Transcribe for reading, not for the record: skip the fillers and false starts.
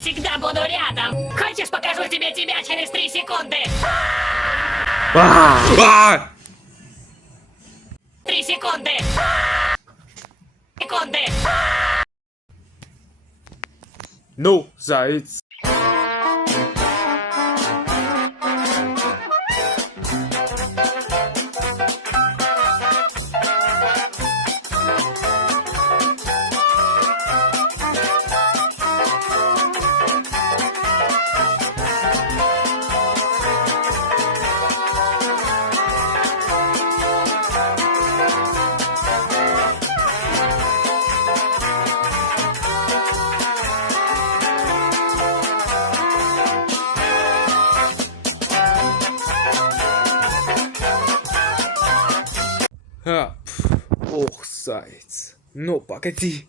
Всегда буду рядом. Хочешь, покажу тебе тебя через 3 секунды? 3 секунды. Секунды. Ну, заєць. Ох, заяц. Ну, погоди.